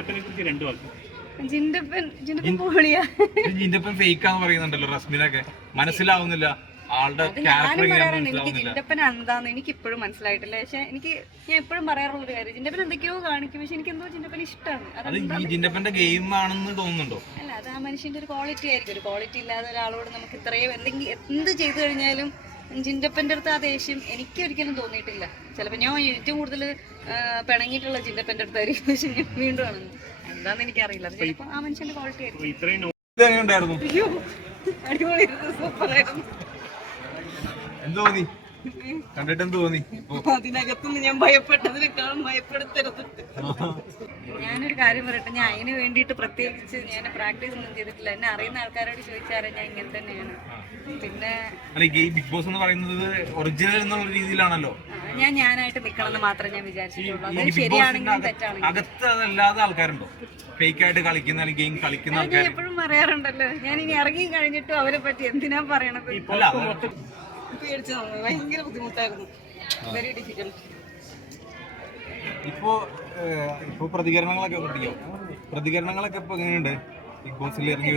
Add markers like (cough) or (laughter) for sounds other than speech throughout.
ജിൻഡപ്പനെ കുറിച്ച് രണ്ടു വാക്ക്. ജിൻഡപ്പൻ ജിൻഡപ്പൻ പൊളിയാ. ജിന്റപ്പൻ ഫേക്ക് ആന്ന് പറയുന്നുണ്ടല്ലോ റസ്മിനൊക്കെ. മനസ്സിലാവുന്നില്ല. ആളുടെ ക്യാരക്ടർ എനിക്ക് ജിൻഡപ്പൻ എന്താന്ന് എനിക്ക് ഇപ്പോഴും മനസ്സിലായിട്ടില്ല. പക്ഷെ എനിക്ക് ഞാൻ എപ്പോഴും പറയാറുള്ള ഒരു കാര്യം ജിൻഡപ്പൻ എന്തൊക്കെയോ കാണിക്കും. പക്ഷെ എനിക്ക് എന്തോ ജിൻഡപ്പൻ ഇഷ്ടമാണ് ഗെയിം ആണെന്ന് തോന്നുന്നുണ്ടോ? അല്ല അത് ആ മനുഷ്യന്റെ ഒരു ക്വാളിറ്റി ആയിരിക്കും. ഒരു ക്വാളിറ്റി ഇല്ലാതെ ഒരാളോട് നമുക്ക് ഇത്രയും എന്തെങ്കിലും എന്ത് ചെയ്തു കഴിഞ്ഞാലും ജിൻഡപ്പന്റെ അടുത്ത് ആ ദേഷ്യം എനിക്ക് ഒരിക്കലും തോന്നിയിട്ടില്ല. ചിലപ്പോൾ ഞാൻ ഏറ്റവും കൂടുതൽ പിണങ്ങിയിട്ടുള്ള ജിൻഡപ്പന്റെ അടുത്തായിരിക്കും. പക്ഷെ ഞാൻ വീണ്ടും ആണ്. എന്താണെന്ന് എനിക്കറിയില്ല. ചിലപ്പോൾ ആ മനുഷ്യന്റെ ക്വാളിറ്റി ആയിരിക്കും. അടിപൊളി. സൂപ്പറായിരുന്നു. എന്തോ എന്ത് തോന്നി? കണ്ടിട്ട് എന്ത് തോന്നി അതിനകത്തുനിന്ന് ഞാൻ ഭയപ്പെട്ടതിനേക്കാളും ഭയപ്പെടുത്തരുത്. ഞാനൊരു കാര്യം പറയട്ടെ ഞാൻ അതിന് വേണ്ടിയിട്ട് പ്രത്യേകിച്ച് ഞാൻ പ്രാക്ടീസ് ഒന്നും ചെയ്തിട്ടില്ല. എന്നെ അറിയുന്ന ആൾക്കാരോട് ചോദിച്ചാലും ഞാൻ ഇങ്ങനെ തന്നെയാണ്. പിന്നെ ഈ ബിഗ് ബോസ് എന്ന് പറയുന്നത് ഒറിജിനൽ എന്നുള്ള രീതിയിലാണല്ലോ. ഞാൻ ഞാനായിട്ട് നിൽക്കണം മാത്രമേ ഞാൻ വിചാരിച്ചിട്ടുള്ളൂ. ശരിയാണെങ്കിലും തെറ്റാണെങ്കിലും. അകത്ത് അതല്ലാതെ ആൾക്കാരുണ്ടോ? ഫേക്ക് ആയിട്ട് കളിക്കുന്ന അല്ലെങ്കിൽ ഗെയിം കളിക്കുന്ന ആൾക്കാർ എപ്പോഴും പറയാറുണ്ടല്ലോ. ഞാൻ ഇനി ഇറങ്ങി കഴിഞ്ഞിട്ടും അവരെ പറ്റി എന്തിനാ പറയണത്? പേടിച്ചു ഭയങ്കര ബുദ്ധിമുട്ടായിരുന്നു. വെരി ഡിഫിക്കൽട്ട് ഇപ്പോ ഇപ്പൊ പ്രതികരണങ്ങളൊക്കെ കിട്ടിയോ പ്രതികരണങ്ങളൊക്കെ ഇപ്പൊ എങ്ങനെയുണ്ട്? ബിഗ് ബോസിൽ ഇറങ്ങി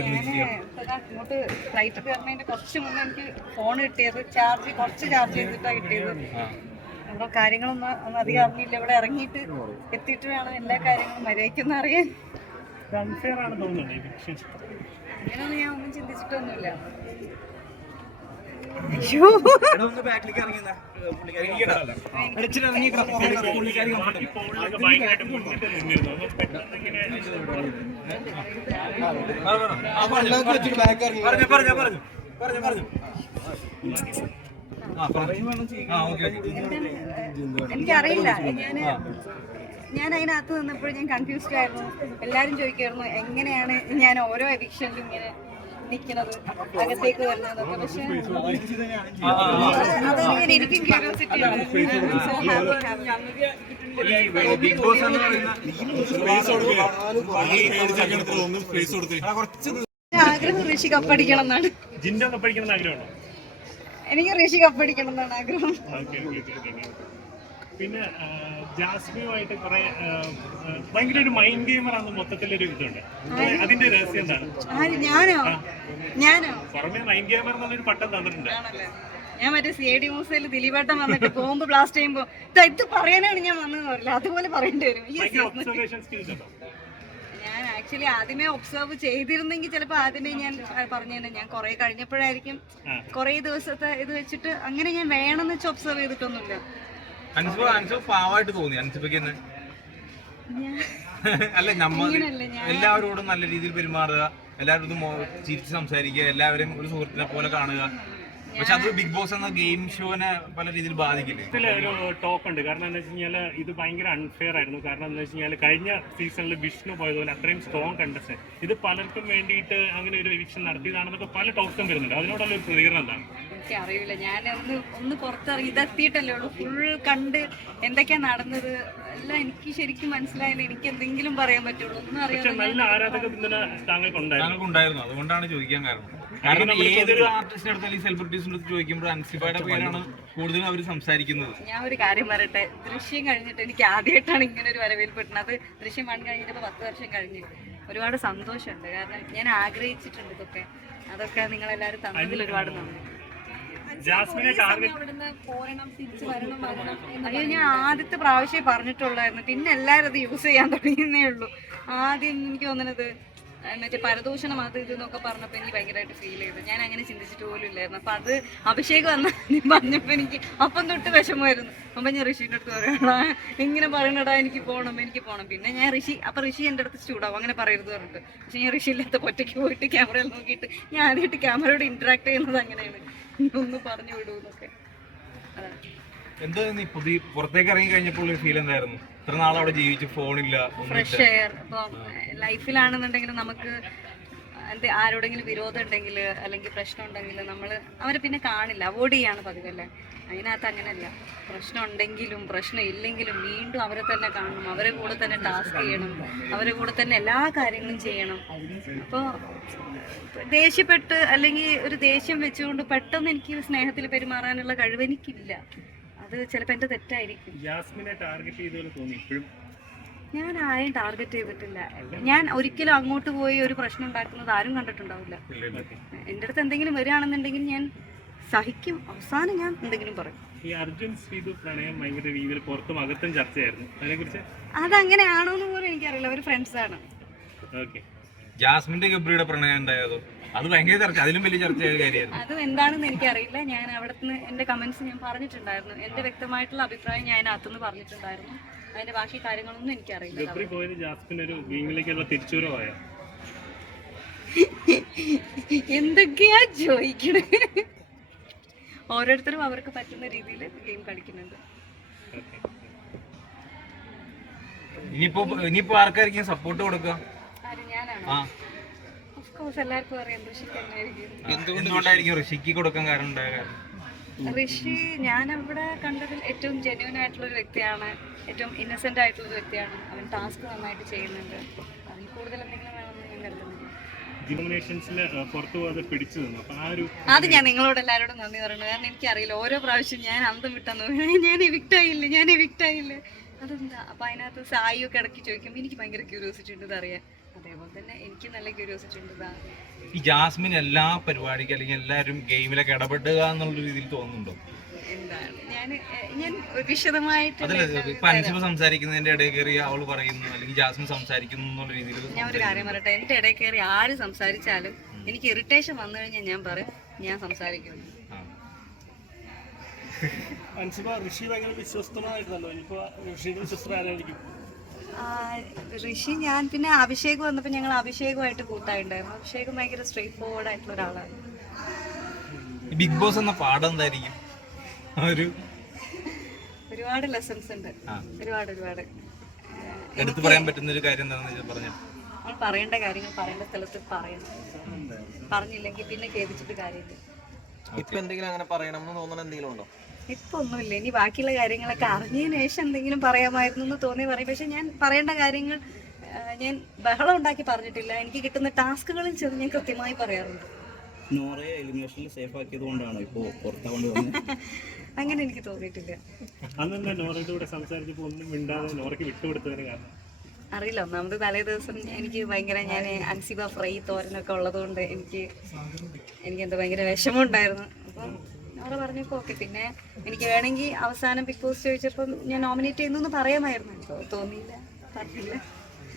ഇങ്ങോട്ട് ഫ്ലൈറ്റ് കയറുന്നതിന്റെ കുറച്ച് മുന്നേ എനിക്ക് ഫോൺ കിട്ടിയത് ചാർജ് കുറച്ച് ചാർജ് ചെയ്തിട്ടാ കിട്ടിയത്. അപ്പോൾ കാര്യങ്ങളൊന്നും ഒന്നും അധികം അറിഞ്ഞില്ല. ഇവിടെ ഇറങ്ങിയിട്ട് എത്തിയിട്ട് വേണം എല്ലാ കാര്യങ്ങളും മര്യാദയ്ക്കൊന്നും അറിയാൻ. അങ്ങനെയൊന്നും ഞാൻ ഒന്നും ചിന്തിച്ചിട്ടൊന്നുമില്ല. എനിക്കറിയില്ല. ഞാൻ ഞാൻ അതിനകത്ത് നിന്നപ്പോഴും ഞാൻ കൺഫ്യൂസ്ഡ് ആയിരുന്നു. എല്ലാരും ചോദിക്കായിരുന്നു എങ്ങനെയാണ് ഞാൻ ഓരോ എവിക്ഷനിലും ഇങ്ങനെ നിൽക്കുന്നത് അകത്തേക്ക് വരുന്നതൊക്കെ. പക്ഷെ അതങ്ങനെ എനിക്കും ക്യൂരിയോസിറ്റി ബിഗ് ബോസ് എന്ന് പറയുന്ന കുറച്ച് ആഗ്രഹം ഋഷി കപ്പടിക്കണം എന്നാണ്. ജിൻഡോ പഠിക്കണം എന്ന് ആഗ്രഹമുണ്ടോ? എനിക്ക് ഋഷി കപ്പടിക്കണം എന്നാണ് ആഗ്രഹം. പിന്നെ ജാസ്മിയുമായിട്ട് കുറെ ഭയങ്കര ഒരു മൈൻഡ് ഗെയിമർ ആണ് മൊത്തത്തിലൊരു ഇതുണ്ട്. അതിന്റെ രഹസ്യം എന്താണ്? ആര്? ഞാനോ? ഞാനോ? പുറമെ മൈൻഡ് ഗെയിമർ എന്നുള്ളൊരു പട്ടം തന്നിട്ടുണ്ട്. ഞാൻ മറ്റേ സി ഐ ഡി മൂസയിൽ ദിലീപേട്ടൻ വന്നിട്ട് ബോംബ് ബ്ലാസ്റ്റ് ചെയ്യുമ്പോ "ദാ ഇത് പറയാനാണ് ഞാൻ വന്നതെന്ന് പറയില്ല അതുപോലെ പറയേണ്ടി വരും. ഞാൻ ആക്ച്വലി ആദ്യമേ ഒബ്സർവ് ചെയ്തിരുന്നെങ്കിൽ ചിലപ്പോൾ ആദ്യമേ ഞാൻ പറഞ്ഞു തന്നെ ഞാൻ കുറെ കഴിഞ്ഞപ്പോഴായിരിക്കും. കുറെ ദിവസത്തെ ഇത് വെച്ചിട്ട് അങ്ങനെ ഞാൻ വേണമെന്ന് വെച്ച് ഒബ്സർവ് ചെയ്തിട്ടൊന്നുമില്ല. അൻസു അൻസു പാവായിട്ട് തോന്നി. അൻസുബയ്ക്ക് തന്നെ അല്ല നമ്മ എല്ലാവരോടും നല്ല രീതിയിൽ പെരുമാറുക എല്ലാവരോടും ചിരിച്ച് സംസാരിക്കുക എല്ലാവരും ഒരു സുഹൃത്തിനെ പോലെ കാണുക. പക്ഷെ അത് ബിഗ് ബോസ് എന്ന ഗെയിം ഷോനെ പല രീതിയിൽ ബാധിക്കില്ല? ഇതിൽ ഒരു ടോക്ക് ഉണ്ട്. കാരണം എന്താ വെച്ച് കഴിഞ്ഞാൽ ഇത് ഭയങ്കര അൺഫെയർ ആയിരുന്നു. കാരണം എന്താ വെച്ച് കഴിഞ്ഞാൽ കഴിഞ്ഞ സീസണിൽ വിഷ്ണു പോയതുപോലെ അത്രയും സ്ട്രോങ് കണ്ടസ്റ്റ് ഇത് പലർക്കും വേണ്ടിയിട്ട് അങ്ങനെ ഒരു എവിക്ഷൻ നടത്തിയതാണെന്നൊക്കെ പല ടോക്സും വരുന്നുണ്ട്. അതിനോടുള്ള ഒരു പ്രതികരണം എന്താണ്? എനിക്ക് അറിയില്ല. ഞാൻ ഒന്ന് ഒന്ന് പുറത്തിറങ്ങി ഇതെത്തിയിട്ടല്ലേ ഉള്ളൂ. ഫുൾ കണ്ട് എന്തൊക്കെയാ നടന്നത് എല്ലാം എനിക്ക് ശരിക്കും മനസ്സിലായില്ല. എനിക്ക് എന്തെങ്കിലും പറയാൻ പറ്റുള്ളൂ. ഒന്നും അറിയാം നല്ല ആരാധക പിന്തുണ താങ്കൾക്കുണ്ടായിരുന്നു. അതുകൊണ്ടാണ് ചോദിക്കാൻ കാരണം. കാരണം ഏതൊരു ആർട്ടിസ്റ്റിനെ അടുത്താലും സെലിബ്രിറ്റീസിന്റെ അടുത്ത് ചോദിക്കുമ്പോൾ അൻസിബയുടെ പേരാണ് കൂടുതലും അവർ സംസാരിക്കുന്നത്. ഞാൻ ഒരു കാര്യം പറയട്ടെ ദൃശ്യം കഴിഞ്ഞിട്ട് എനിക്ക് ആദ്യമായിട്ടാണ് ഇങ്ങനെ ഒരു വരവേൽപ്പ് കിട്ടുന്നത് അത് ദൃശ്യം വൺ കഴിഞ്ഞിട്ട് പത്ത് വർഷം കഴിഞ്ഞ്. ഒരുപാട് സന്തോഷമുണ്ട്. കാരണം ഞാൻ ആഗ്രഹിച്ചിട്ടുണ്ട് ഇതൊക്കെ. അതൊക്കെ നിങ്ങളെല്ലാവരും തന്നതിൽ ഒരുപാട് നന്ദി. അയ്യോ ഞാൻ ആദ്യത്തെ പ്രാവശ്യം പറഞ്ഞിട്ടുള്ളായിരുന്നു. പിന്നെ എല്ലാവരും അത് യൂസ് ചെയ്യാൻ തുടങ്ങിയേ ഉള്ളൂ. ആദ്യം എനിക്ക് തോന്നുന്നത് മറ്റേ പരദൂഷണം അത് ഇത് എന്നൊക്കെ പറഞ്ഞപ്പോൾ എനിക്ക് ഭയങ്കരമായിട്ട് ഫീൽ ചെയ്തു. ഞാൻ അങ്ങനെ ചിന്തിച്ചിട്ട് പോലും ഇല്ലായിരുന്നു. അപ്പം അത് അഭിഷേക് വന്ന നീ (laughs) പറഞ്ഞപ്പോൾ എനിക്ക് അപ്പം തൊട്ട് വിഷമമായിരുന്നു. അപ്പം ഞാൻ ഋഷിന്റെ അടുത്ത് പറയണം ഇങ്ങനെ പറയണടാ എനിക്ക് പോകണം എനിക്ക് പോകണം പിന്നെ ഞാൻ ഋഷി അപ്പം ഋഷി എന്റെ അടുത്ത് ചൂടാവും അങ്ങനെ പറയരുത് പറഞ്ഞിട്ട്. പക്ഷെ ഞാൻ ഋഷി ഇല്ലാത്ത ഒറ്റയ്ക്ക് പോയിട്ട് ക്യാമറയിൽ നോക്കിയിട്ട് ഞാൻ ആദ്യമായിട്ട് ക്യാമറയോട് ഇൻട്രാക്ട് ചെയ്യുന്നത് അങ്ങനെയാണ്. ഒന്ന് പറഞ്ഞു വിടൂ എന്നൊക്കെ. അതാണ്. എന്താ നീ പുതിയ പുറത്തേക്ക് ഇറങ്ങി കഴിഞ്ഞപ്പോൾ ഫീൽ എന്തായിരുന്നു? ഇത്ര നാൾ അവിടെ ജീവിച്ചു ഫോണില്ല ഫ്രഷ് എയർ നമുക്ക് എന്ത് ആരോടെങ്കിലും വിരോധം ഉണ്ടെങ്കിൽ അല്ലെങ്കിൽ പ്രശ്നം ഉണ്ടെങ്കിൽ നമ്മൾ അവരെ പിന്നെ കാണില്ല. അവോയ്ഡ് ചെയ്യാണ് പതിവല്ലേ അതിനകത്ത് അങ്ങനെയല്ല. പ്രശ്നം ഉണ്ടെങ്കിലും പ്രശ്നം ഇല്ലെങ്കിലും വീണ്ടും അവരെ തന്നെ കാണണം. അവരെ കൂടെ തന്നെ ടാസ്ക് ചെയ്യണം. അവരെ കൂടെ തന്നെ എല്ലാ കാര്യങ്ങളും ചെയ്യണം. അപ്പോൾ ദേഷ്യപ്പെട്ട് അല്ലെങ്കിൽ ഒരു ദേഷ്യം വെച്ചുകൊണ്ട് പെട്ടെന്ന് എനിക്ക് സ്നേഹത്തിൽ പെരുമാറാനുള്ള കഴിവ് എനിക്കില്ല. അത് ചിലപ്പോൾ എന്റെ തെറ്റായിരിക്കും. ജാസ്മിനെ ടാർഗറ്റ് ചെയ്തപോലെ തോന്നി ഇപ്പോഴും? ഞാൻ ആരെയും ടാർഗറ്റ് ചെയ്തിട്ടില്ല. ഞാൻ ഒരിക്കലും അങ്ങോട്ട് പോയി ഒരു പ്രശ്നം ഉണ്ടാക്കുന്നത് ആരും കണ്ടിട്ടുണ്ടാവില്ല. എന്റെ അടുത്ത് എന്തെങ്കിലും വരികയാണെന്നുണ്ടെങ്കിൽ ഞാൻ സഹിക്കും. അവസാനം ഞാൻ എന്തെങ്കിലും പറയും. ഈ അർജുൻ ശ്രീതു പ്രണയം ഭയങ്കര രീതിയിൽ പുറത്തും അകത്തും ചർച്ചയായിരുന്നു. അതിനെക്കുറിച്ച്? അതങ്ങനെയാണോ എന്ന് പോലും എനിക്കറിയില്ല. ഫ്രണ്ട്സ് ആണ്. ഓക്കെ. ജാസ്മിന്റെ ഗബ്രിയുടെ പ്രണയം ഉണ്ടായതോ അത് ഭയങ്കര ചർച്ച അതിലും വലിയ ചർച്ചയായ കാര്യമായിരുന്നു. അത് എന്താണെന്ന് എനിക്കറിയില്ല. ഞാൻ അവിടെ നിന്ന് എന്റെ കമന്റ്സ് ഞാൻ പറഞ്ഞിട്ടുണ്ടായിരുന്നു. എന്റെ വ്യക്തമായിട്ടുള്ള അഭിപ്രായം ഞാൻ അകത്തുനിന്ന് പറഞ്ഞിട്ടുണ്ടായിരുന്നു. അതിന്റെ ബാക്കി കാര്യങ്ങളൊന്നും എനിക്കറിയില്ല. ഗബ്രി പോയത് ജാസ്മിൻ ഒരു ഗെയിമിലേക്കുള്ള തിരിച്ചുവരവായ. എന്തൊക്കെയാ ചോദിക്കണേ? ഓരോരുത്തരും അവർക്ക് പറ്റുന്ന രീതിയിൽ ഗെയിം കളിക്കുന്നുണ്ട്. ഇനിയിപ്പോ ഇനിയിപ്പോ ആർക്കായിരിക്കും സപ്പോർട്ട് കൊടുക്കുക? എന്തുകൊണ്ടായിരിക്കും ഋഷിക്ക്? കൊടുക്കാൻ കാരണം ഋഷി ഞാൻ അവിടെ കണ്ടതിൽ ഏറ്റവും ജെന്യൂൻ ആയിട്ടുള്ള ഒരു വ്യക്തിയാണ്. ഏറ്റവും ഇന്നസെന്റ് ആയിട്ടുള്ള ഒരു വ്യക്തിയാണ്. അവൻ ടാസ്ക് നന്നായിട്ട് ചെയ്യുന്നുണ്ട്. അതിൽ കൂടുതൽ എന്തെങ്കിലും വേണമെന്ന് ഞാൻ കരുതുന്നു ജിമിനേഷൻസിൽ പിടിച്ചു നിന്നു. അപ്പൊ ആ ഒരു അത് ഞാൻ നിങ്ങളോട് എല്ലാവരോടും നന്ദി പറയുന്നു. കാരണം എനിക്കറിയില്ല ഓരോ പ്രാവശ്യം ഞാൻ അന്തം വിട്ടെന്ന് ഞാൻ എവിക്റ്റ് ആയില്ല? ഞാൻ എവിക്റ്റ് ആയില്ല? അതെന്താ? അപ്പൊ അതിനകത്ത് സായിയൊക്കെ ഇടയ്ക്ക് ചോദിക്കുമ്പോൾ എനിക്ക് ഭയങ്കര ക്യൂരിയോസിറ്റി ഉണ്ട് ഇതറിയാൻ തന്നെ എനിക്ക് നല്ല ക്യൂരിയോസിറ്റി ഉണ്ട്. ഈ ജാസ്മിൻ എല്ലാ പരിപാടിക്കും അല്ലെങ്കിൽ എല്ലാവരും ഗെയിമിലൊക്കെ ഇടപെടുക എന്നുള്ള രീതിയിൽ തോന്നുന്നുണ്ടോ? എന്താണ്? ഞാൻ ഞാൻ വിശദമായിട്ട് ഇപ്പൊ സംസാരിക്കുന്നതിന്റെ ഇടയിൽ കയറി അവൾ പറയുന്നു അല്ലെങ്കിൽ ജാസ്മിൻ സംസാരിക്കുന്നു എന്നുള്ള രീതിയിൽ ഞാൻ ഒരു കാര്യം പറയട്ടെ? എന്റെ ഇടയിൽ കയറി ആര് സംസാരിച്ചാലും എനിക്ക് ഇറിറ്റേഷൻ വന്നു കഴിഞ്ഞാൽ ഞാൻ പറയും ഞാൻ സംസാരിക്കുന്നു. ഋഷി ഭയങ്കര വിശ്വസ്തമായിരുന്നല്ലോ ഇനിയിപ്പോ ഋഷിയുടെ ആ, ഋഷി ഞാൻ പിന്നെ അഭിഷേക് വന്നപ്പോൾ ഞങ്ങൾ അഭിഷേകുമായിട്ട് കൂട്ടായിട്ടുണ്ടായിരുന്നു അഭിഷേകും ഭയങ്കര സ്ട്രേറ്റ് ഫോർവേഡ് ആയിട്ടുള്ള ഒരാളാണ്. ബിഗ് ബോസ് എന്ന പാഠം എന്തായിരിക്കും? ഒരു ഒരുപാട് ലെസൺസ് ഉണ്ട്. ഒരുപാട് ഒരുപാട്. എടുത്തു പറയാൻ പറ്റുന്ന ഒരു കാര്യം എന്താണെന്ന് പറഞ്ഞു. നമ്മൾ പറയേണ്ട കാര്യങ്ങൾ പറയേണ്ട സ്ഥലത്ത് പറയണം. പറഞ്ഞില്ലെങ്കിൽ പിന്നെ ഖേദിച്ചിട്ട് കാര്യമില്ല. ഇപ്പൊ എന്തെങ്കിലും അങ്ങനെ പറയണം എന്ന് തോന്നണ എന്തെങ്കിലും ഉണ്ടോ? ഇപ്പൊ ഒന്നുമില്ല ഇനി ബാക്കിയുള്ള കാര്യങ്ങളൊക്കെ അറിഞ്ഞതിന് ശേഷം എന്തെങ്കിലും പറയാമായിരുന്നു എന്ന് തോന്നി പറയും. പക്ഷെ ഞാൻ പറയേണ്ട കാര്യങ്ങൾ ഞാൻ ബഹളം ഉണ്ടാക്കി പറഞ്ഞിട്ടില്ല. എനിക്ക് കിട്ടുന്ന ടാസ്കുകളിൽ ചെന്ന് ഞാൻ കൃത്യമായി പറയാറുണ്ട്. നോറയെ എലിമിനേഷനിൽ സേഫ് ആക്കിയതുകൊണ്ടാണ് പുറത്താവേണ്ടി (laughs) അങ്ങനെ എനിക്ക് തോന്നിയിട്ടില്ല. നോറയുടെ കൂടെ സംസാരിച്ചപ്പോൾ ഒന്നും മിണ്ടാതെ നോറയ്ക്ക് വിട്ടുകൊടുത്തതിന് കാരണം? അറിയില്ല. ഒന്നാമത് തലേ ദിവസം എനിക്ക് ഭയങ്കര ഞാൻ അൻസിബ ഫ്രൈ തോരനൊക്കെ ഉള്ളതുകൊണ്ട് എനിക്ക് എനിക്ക് എന്താ ഭയങ്കര വിഷമം ഉണ്ടായിരുന്നു അപ്പം അവിടെ പറഞ്ഞപ്പോൾ ഓക്കെ പിന്നെ എനിക്ക് വേണമെങ്കിൽ അവസാനം ബിഗ് ബോസ് ചോദിച്ചപ്പം ഞാൻ നോമിനേറ്റ് ചെയ്യുന്നു എന്ന് പറയാമായിരുന്നു. തോന്നിയില്ല പറഞ്ഞില്ല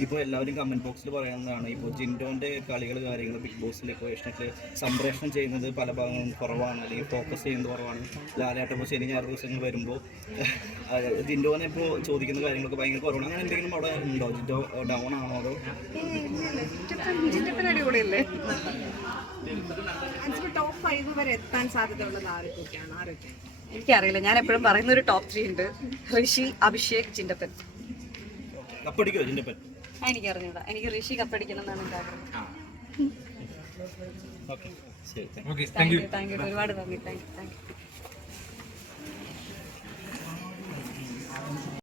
ഇപ്പോൾ എല്ലാവരും കമന്റ് ബോക്സിൽ പറയുന്നതാണ്. ഇപ്പോൾ ജിൻഡോന്റെ കളികൾ കാര്യങ്ങൾ ബിഗ് ബോസിൽ ഇപ്പോൾ ഏഷ്യനെറ്റിൽ സംപ്രേഷണം ചെയ്യുന്നത് പല ഭാഗങ്ങളും കുറവാണ്. അല്ലെങ്കിൽ ഫോക്കസ് ചെയ്യുന്നത് കുറവാണ്. ലാലേട്ടൻ ഇപ്പോൾ ശനി ഞായർ ദിവസങ്ങൾ വരുമ്പോൾ ജിൻഡോനെ ഇപ്പോൾ ചോദിക്കുന്ന കാര്യങ്ങളൊക്കെ ഭയങ്കര കുറവാണ്. അങ്ങനെ എന്തെങ്കിലും അവിടെ ഉണ്ടോ? ജിൻഡോ ഡൗൺ ആണോ അതോ? അടിപൊളിയല്ലേ? ടോപ്പ് ഫൈവ് വരെ എത്താൻ സാധ്യതയുള്ളത് ആരൊക്കെയാണ് ആരൊക്കെ? എനിക്കറിയില്ല. ഞാൻ എപ്പോഴും പറയുന്ന ഒരു ടോപ്പ് ത്രീ ഉണ്ട്. ഋഷി അഭിഷേക് ചിന്തപ്പൻ കപ്പടിക്കോ ജിൻഡപ്പൻ എനിക്കറിഞ്ഞൂടാ. എനിക്ക് ഋഷി കപ്പടിക്കണം എന്നാണ് എന്റെ ആഗ്രഹം. താങ്ക് യു താങ്ക് യു ഒരുപാട് നന്ദി. Thank you thank you